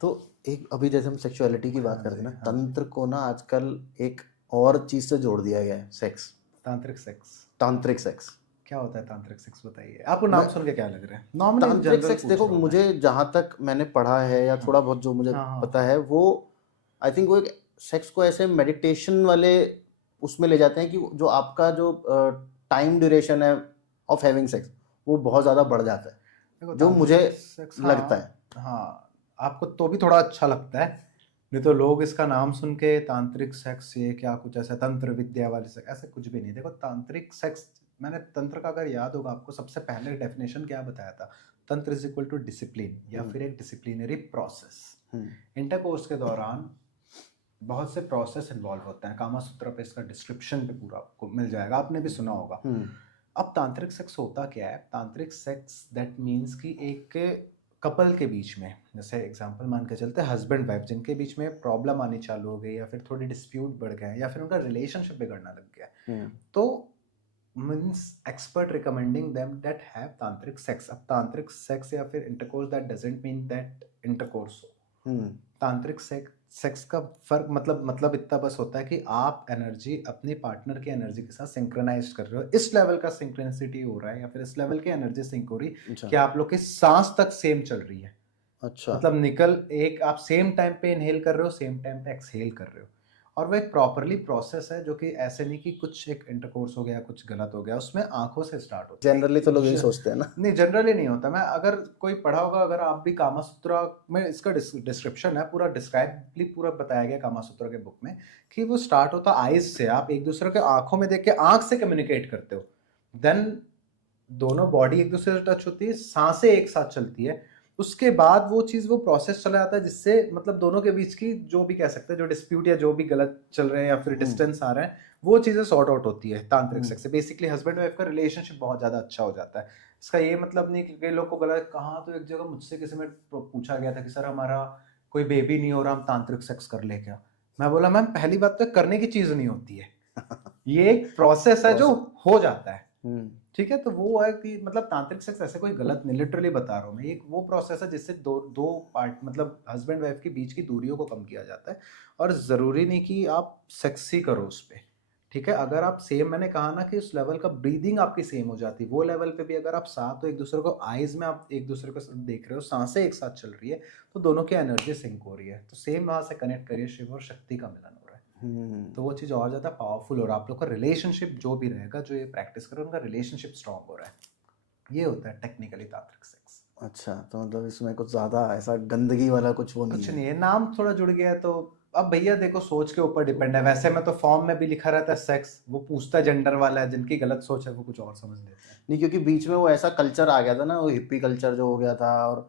तो एक अभी जैसे हम सेक्सुअलिटी की बात हाँ करते जी, हैं ना, हाँ जी। तंत्र को ना आजकल एक और चीज से जोड़ दिया गया है, सेक्स, तांत्रिक सेक्स। तांत्रिक सेक्स। क्या होता है तांत्रिक सेक्स बताइए? आपको मैं नाम सुन के क्या लग रहा है? नॉर्मली तांत्रिक जनरल सेक्स पूछ देखो, रहा हूँ मैं। मुझे जहां तक मैंने पढ़ा है या हाँ, थोड़ा बहुत जो मुझे हाँ, हाँ, पता हाँ। है, वो आई थिंक वो एक सेक्स को ऐसे मेडिटेशन वाले उसमें ले जाते हैं कि जो आपका जो टाइम ड्यूरेशन है ऑफ हैविंग सेक्स, वो बहुत ज्यादा बढ़ जाता है, देखो जो मुझे तांत्रिक सेक्स, लगता है। हाँ, हाँ, आपको तो भी थोड़ा अच्छा लगता है। नहीं तो लोग इसका नाम सुन के तांत्रिक सेक्स ये क्या कुछ ऐसा तंत्र विद्या वाले सेक्स, ऐसे कुछ भी नहीं। देखो तांत्रिक सेक्स, मैंने तंत्र का अगर याद होगा आपको, सबसे पहले डेफिनेशन क्या बताया था? तंत्र इज इक्वल टू डिसिप्लिन या हम्म। फिर एक डिसिप्लिनरी प्रोसेस। हम्म। इंटरकोर्स के दौरान बहुत से प्रोसेस इन्वॉल्व होते हैं। कामा सूत्र पे इसका डिस्क्रिप्शन पे पूरा आपको मिल जाएगा, आपने भी सुना होगा। हम्म। अब तांत्रिक सेक्स होता क्या है? तांत्रिक सेक्स दैट मीन्स कि एक कपल के बीच में, जैसे एग्जांपल मान के चलते हैं हस्बैंड वाइफ, जिनके बीच में प्रॉब्लम आनी चालू हो गई या फिर थोड़ी डिस्प्यूट बढ़ गए या फिर उनका रिलेशनशिप बिगड़ना लग गया, हम्म। तो means expert recommending them that have tantric sex. अब तांत्रिक सेक्स या फिर intercourse that doesn't mean that intercourse. Hmm. Tantric sex का फर्क मतलब इतना बस होता है कि आप एनर्जी अपने पार्टनर की एनर्जी के साथ सिंक्रोनाइज कर रहे हो। इस लेवल का सिंक्रोनिसिटी हो रहा है या फिर इस लेवल की एनर्जी सिंक हो रही अच्छा। कि आप लोग की सांस तक सेम चल रही है। अच्छा। मतलब निकल एक आप सेम टाइम पे इनहेल कर रहे हो, सेम टाइम पे एक्सहेल कर रहे हो। और वो एक प्रॉपरली प्रोसेस है, जो कि ऐसे नहीं कि कुछ एक इंटरकोर्स हो गया कुछ गलत हो गया, उसमें आंखों से स्टार्ट होता है। जनरली तो लोग यही सोचते हैं ना। नहीं, जनरली नहीं होता। मैं अगर कोई पढ़ा होगा, अगर आप भी कामा सूत्रा में, इसका डिस्क्रिप्शन है पूरा, डिस्क्राइबली पूरा बताया गया कामा सूत्रा के बुक में, कि वो स्टार्ट होता आईज से। आप एक दूसरे के आंखों में देख के आंख से कम्युनिकेट करते हो, देन दोनों बॉडी एक दूसरे से टच होती है, सांसें एक साथ चलती है। उसके बाद वो चीज, वो प्रोसेस चला जाता है, जिससे मतलब दोनों के बीच की जो भी कह सकते हैं, जो डिस्प्यूट या जो भी गलत चल रहे हैं या फिर डिस्टेंस आ रहे हैं, वो चीजें सॉर्ट आउट होती है तांत्रिक सेक्स से। बेसिकली हस्बैंड वाइफ का रिलेशनशिप बहुत ज्यादा अच्छा हो जाता है। इसका ये मतलब नहीं कि कई लोग को गलत कहा। तो एक जगह मुझसे किसी में पूछा गया था कि सर हमारा कोई बेबी नहीं हो रहा, हम तांत्रिक सेक्स कर ले क्या? मैं बोला मैम, पहली बात तो करने की चीज नहीं होती है, ये एक प्रोसेस है जो प्रोसेस। हो जाता है। हम्म। ठीक है, तो वो है कि मतलब तांत्रिक सेक्स ऐसे कोई गलत नहीं, लिटरली बता रहा हूँ मैं। एक वो प्रोसेस है जिससे दो दो पार्ट, मतलब हस्बैंड वाइफ के बीच की दूरियों को कम किया जाता है। और जरूरी नहीं कि आप सेक्स ही करो उस पे। ठीक है, अगर आप सेम, मैंने कहा ना कि उस लेवल का ब्रीदिंग आपकी सेम हो जाती है, वो लेवल पे भी अगर आप साथ हो, एक दूसरे को आईज में आप एक दूसरे को देख रहे हो, सांसें एक साथ चल रही है, तो दोनों की एनर्जी सिंक हो रही है, तो सेम वहां से कनेक्ट करिए, शिव और शक्ति का मिलन हो रहा है। तो वो चीज़ और ज़्यादा पावरफुल हो रहा है। आप लोग का रिलेशनशिप जो भी रहेगा, जो ये प्रैक्टिस करो, उनका रिलेशनशिप स्ट्रांग हो रहा है। ये होता है टेक्निकली तांत्रिक सेक्स। अच्छा, तो मतलब इसमें कुछ ज्यादा ऐसा गंदगी वाला कुछ वो नहीं कुछ है। नहीं है, नाम थोड़ा जुड़ गया है तो। अब भैया देखो, सोच के ऊपर डिपेंड है। वैसे में तो फॉर्म में भी लिखा रहता है सेक्स, वो पूछता है जेंडर वाला है, जिनकी गलत सोच है वो कुछ और समझ लेते हैं। नहीं, क्योंकि बीच में वो ऐसा कल्चर आ गया था ना, वो हिप्पी कल्चर जो हो गया था, और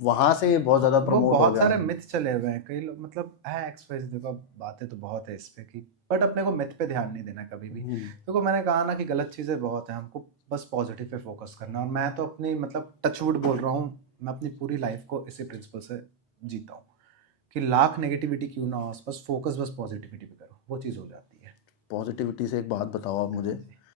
वहां से ये बहुत ज्यादा वो प्रमोट हो बहुत गया। सारे मिथ चले हुए हैं, कई लोग मतलब है एक्सप्रेस, देखो बातें तो बहुत है इस पे की, बट अपने को मिथ पे ध्यान नहीं देना कभी भी। देखो मैंने कहा ना कि गलत चीज़ें बहुत हैं, हमको बस पॉजिटिव पे फोकस करना। और मैं तो अपनी मतलब टचवुड बोल रहा हूँ, मैं अपनी पूरी लाइफ को इसी प्रिंसिपल से जीता हूँ कि लाख नेगेटिविटी क्यों ना हो, बस फोकस बस पॉजिटिविटी पे करो, वो चीज़ हो जाती है। पॉजिटिविटी से एक बात बताओ आप मुझे, हाँ जी।